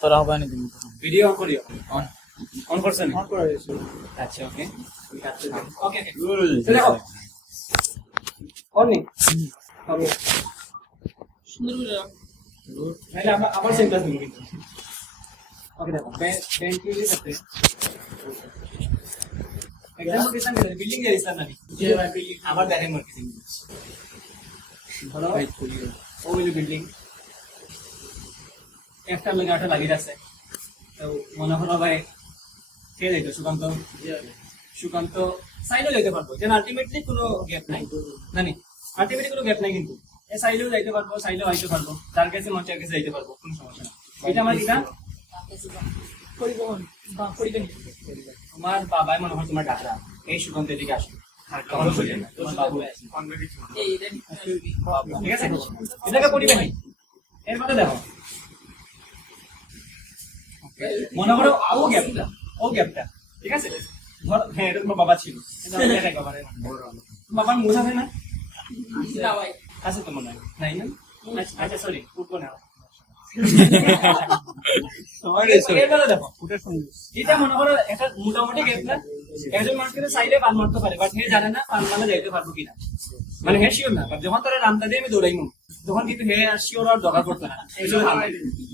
তোরা হবে না তুমি ভিডিও অন করিও। অন অন করছেন অন করে দিয়েছি আচ্ছা ওকে ওকে ওকে তো দেখো। অন নি ওকে তাহলে আবার আবার সেম ক্লাস নিব ওকে দেখো। ব্যাংক কি করতে এক্সাম্পল দিছেন বিল্ডিং এর দিছেন নাকি? আবার দেখেন মার্কেটিং ওই বিল্ডিং একটা লাগে আটা লাগিয়ে আছে তো মনে হলো ভাই কে যাইতো সুকান্ত। সুকান্ত সাইডেও যাইতে পারব যেন আলটিমেটলি কোনো গ্যাপ নাই। জানি আলটিমেটলি কোনো গ্যাপ নাই কিন্তু। এ সাইডেও যাইতে পারব সাইডেও আইতে পারব। যার কাছে মঞ্চের কাছে যাইতে পারব কোনো সমস্যা না এটা আমার কিনা পরিবহন বা পরিবহন তোমার বাবাই মনে হয় তোমার ডাকরা এই সুকান্তের দিকে আসবে ঠিক আছে? এটাকে পরিবে নাই এর মধ্যে দেখো। মনে করো ও গ্যাপটা ও গ্যাপটা ঠিক আছে? ধর হ্যাঁ এটা তোমার বাবা ছিল। বাবার তোমার বাবার না? আছে তো মনে হয়। নাই না? আচ্ছা, আচ্ছা সরি উঠবো না। এটা মনে করো একটা মোটামুটি গেম না? একজন চাইলে পান মারতে পারে বাট হে জানে না পান মারা যাইতে পারব কিনা। মানে হে শিওর না যখন তারা দিয়ে আমি দৌড়াইমু তখন কিন্তু হে আর শিওর আর দরকার পড়তো না।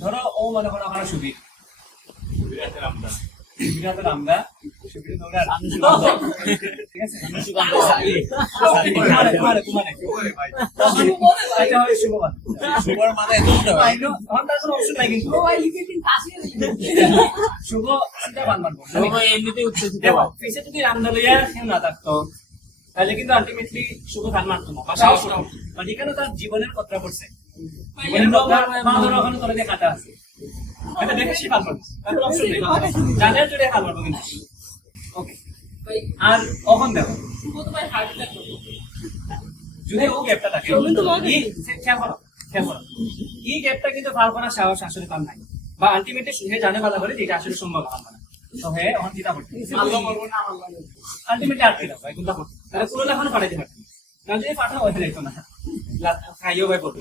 ধরো ও মনে করো আমার সুবীর। বিরাট রামদা সুবীর দৌড়া ঠিক আছে? কুমারে কুমারে কুমারে। এটা শুভবান সুপার মাথায় দুটো I know, তখন তার কোনো অপশন নাই কিন্তু। ও ভাই লিখে দিন কাছে শুভ সিধা বান মারবো সবাই এমনিতেই উত্তেজিত দেখো। ফেসে যদি রামদালিয়া কেউ না থাকতো তাহলে কিন্তু আলটিমেটলি শুভ গান মারতো না মানে এখানে তার জীবনের কথা পড়ছে জীবনের কথা কাটা আছে। এটা দেখে সে গান মারবে তার অপশন নেই জানের জুড়ে গান মারবো কিন্তু ওকে। আর কখন দেখো। যদি ও গ্যাপটা থাকে সবই তো এই খেয়াল করো খেয়াল করো। এই গ্যাপটা কিন্তু পার করার সাহস আসলে তার নাই। বা আলটিমেটলি সে জানে ভালো করে যে এটা আসলে সম্ভব হবে না। তো হ্যাঁ এখন চিন্তা করতে আল্লাহ বলব না আল্লাহ আলটিমেটলি আটকে দাও ভাই কোনটা করতে। তাহলে পুরো এখনও পাঠাইতে পারতেন না যদি পাঠাও না। খাইও ভাই পড়ল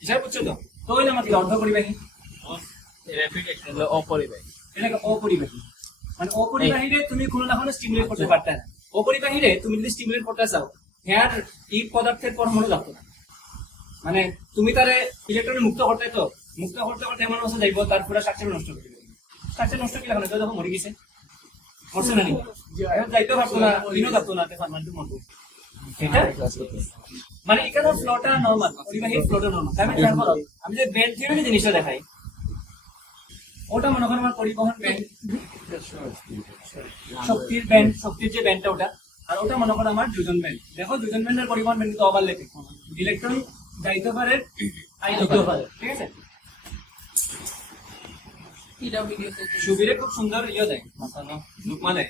হিসাব বুঝছ তো? তো হইলে আমাকে অর্ধ পরিবাহী র্যাপিড এক্সেল অপরিবাহী। এটাকে অপরিবাহী। মানে অপরিবাহীরে তুমি কোনো না কোনো স্টিমুলেট করতে পারতে না অপরিবাহীরে তুমি যদি স্টিমুলেট করতে চাও হ্যাঁ এই পদার্থের পরমাণু লাগতো না মানে তুমি তারে ইলেকট্রনে মুক্ত করতে তো মুক্ত করতে করতে এমন অবস্থা যাইব তার পুরো স্ট্রাকচার নষ্ট করে দিবে স্ট্রাকচার নষ্ট কি লাগানো যখন মরে গেছে। মরছে না নি? যাইতেও পারতো না দিনও থাকতো না তখন মানে মরবো। মানে এখানে ফ্লোটা নর্মাল পরিবাহীর ফ্লোটা নর্মাল আমি যে ব্যান্ড থিওরি জিনিসটা দেখাই ওটা মনে করো আমার পরিবহন ব্যান্ড শক্তির ব্যান্ড শক্তির যে ব্যান্ডটা ওটা, আর ওটা মনে করো আমার দুজন ব্যান্ড দেখো, দুজন ব্যান্ডের পরিবহন ব্যান্ড কিন্তু ওভারল্যাপিং ইলেকট্রন যাইতে পারে ঠিক আছে? খুব সুন্দর ইয়ে দেয় লুকমা দেয়।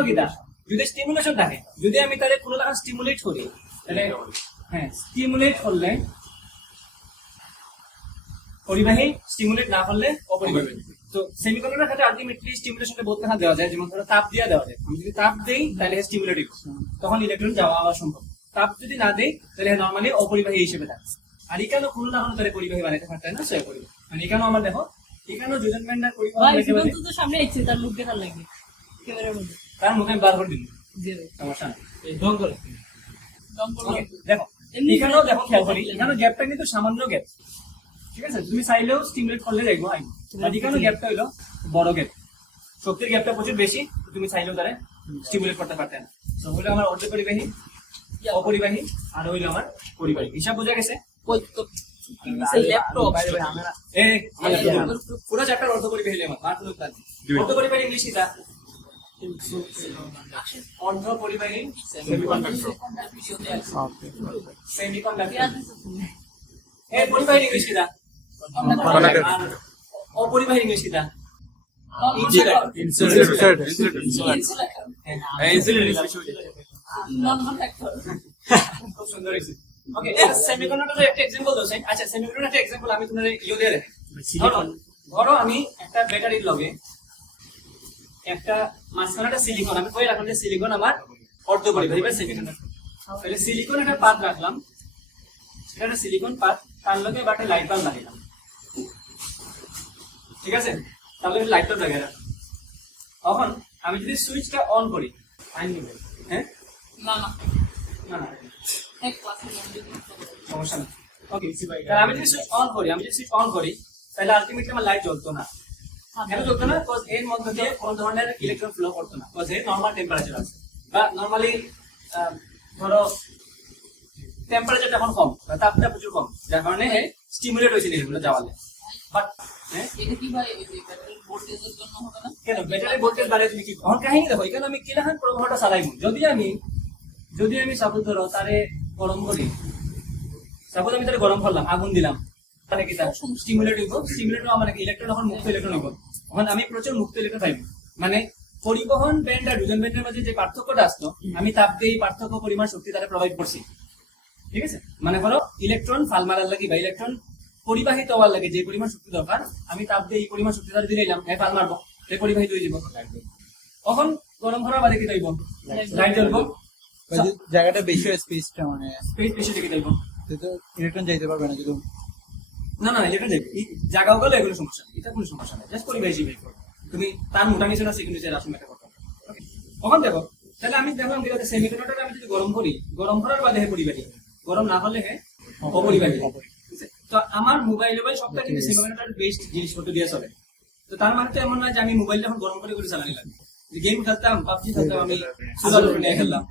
ওকে দাস যদি স্টিমুলেশন থাকে, যদি আমি তাহলে কোনো টাকা স্টিমুলেট করি, তাহলে হ্যাঁ স্টিমুলেট করলে পরিবাহী স্টিমুলেট না করলে অপরিবাহী তো সেমিকন্ডাক্টর ক্ষেত্রে আলটিমেটলি স্টিমুলেশনটা বহুত টাকা দেওয়া যায় যেমন ধরো তাপ দিয়ে দেওয়া যায়। আমি যদি তাপ দেই তাহলে স্টিমুলেটিভ তখন ইলেকট্রন যাওয়া আওয়া সম্ভব। তাপ যদি না দেই তাহলে নর্মালি অপরিবাহী হিসেবে থাকে। আর এখানেও কোনো না কোনো তাহলে পরিবাহী বানাইতে পারতে না সে পরিবাহী। মানে এখানেও আমার দেখো এখানেও দুজন ব্যান্ডার পরিবাহী তো সামনে তার মুখ দেখার ক্যামেরার মধ্যে। তার মুখে আমি বার করে দিন সমস্যা এই ঢং করে। দম Okay, দেখো এখানেও দেখো খেয়াল করি। এখানেও গ্যাপটা কিন্তু সামান্য গ্যাপ ঠিক আছে তুমি চাইলেও স্টিমুলেট করলে আইন আর এখানেও গ্যাপটা হইল বড় গ্যাপ শক্তির গ্যাপটা প্রচুর বেশি তুমি চাইলেও তারা স্টিমুলেট করতে পারতে। না তো হইল আমার অর্ধ পরিবাহী অপরিবাহী আর হইল আমার পরিবাহী। হিসাব বোঝা গেছে? পুরো চ্যাপ্টার অর্ধ পরিবাহী লেমা মাত্র অর্ধ পরিবাহী ইংলিশ কিটা অর্ধ পরিবাহী সেমিকন্ডাক্টর এ পরিবাহী ইংলিশ আর অপরিবাহী ধরো আমি একটা ব্যাটারির লগে একটা মাঝখানে একটা সিলিকন আমি কই রাখলাম যে সিলিকন আমার অর্ধ পরিবাহী বা সেমিকন্ডাক্টর তাহলে সিলিকন একটা পাত রাখলাম। এটা একটা সিলিকন পাত তার লগে বাটে লাইট বাল্ব লাগাইলাম ঠিক আছে? তাহলে লাইট বাল্ব লাগাই রাখলাম তখন আমি যদি সুইচটা অন করি হ্যাঁ না না। সমস্যা ওকে তাহলে আমি যদি সুইচ অন করি আমি যদি সুইচ অন করি তাহলে আলটিমেটলি আমার লাইট জ্বলতো না। কেন চলতো না? বিকজ এর মধ্যে দিয়ে কোনো ধরনের ইলেকট্রন ফ্লো করতো না। বিকজ এর নর্মাল টেম্পারেচার আছে। বা নর্মালি ধরো টেম্পারেচারটা এখন কম তাপটা প্রচুর কম। যার কারণে স্টিমুলেট হয়েছে যাওয়ালে বাট হ্যাঁ? কেন? ব্যাটারি ভোল্টেজ তুমি কি কাহিনী দেখো এখানে আমি কিলাহান প্রবাহটা চালাইব যদি আমি যদি আমি সাপোজ ধরো তারে গরম করি। সাপোজ আমি তারে গরম করলাম আগুন দিলাম। মানে কি তার স্টিমুলেট হইব। স্টিমুলেট হওয়া মানে ইলেকট্রন এখন মুক্ত ইলেকট্রন হইব। এখন আমি প্রচুর মুক্ত ইলেকট্রন পাইব। মানে পরিবহন ব্যান্ড আর দুজন ব্যান্ডের মধ্যে যে পার্থক্যটা আসতো আমি তাপ দিয়ে পার্থক্য পরিমাণ শক্তি তারা প্রোভাইড করছি। ঠিক আছে? মানে ধরো ইলেকট্রন ফাল মারার লাগে বা ইলেকট্রন পরিবাহিত হওয়ার লাগে যে পরিমাণ শক্তি দরকার আমি তাপ দিয়ে এই পরিমাণ শক্তি তারা দিলাম হ্যাঁ ফাল মারবো সে পরিবাহিত হয়ে যাব তখন গরম করার বাদে কি যাইব লাইট জ্বলবো। জায়গাটা বেশি হয় স্পেসটা মানে। স্পেস বেশি দিকে যাইব। তো ইলেকট্রন যাইতে পারবে না যদি না না এটা যাইবে। জায়গাও গেলে এগুলো সমস্যা নেই এটা কোনো সমস্যা নেই জাস্ট পরিবাহী বের করো তুমি তার মোটা নিচে না সেকেন্ড নিচে রাসুন একটা করতে তখন দেখো? তাহলে আমি দেখলাম সেমিকন্ডাক্টর আমি যদি গরম করি গরম করার বাদে হে পরিবাহী। গরম না হলে হে অপরিবাহী? তো আমার মোবাইল মোবাইল সবটা কিন্তু সেমিকন্ডাক্টর বেস্ট জিনিসপত্র দিয়ে চলে। তো তার মানে তো এমন নয় যে আমি মোবাইল যখন গরম করে করে চালানি লাগে গেম খেলতাম পাবজি খেলতাম আমি খেললাম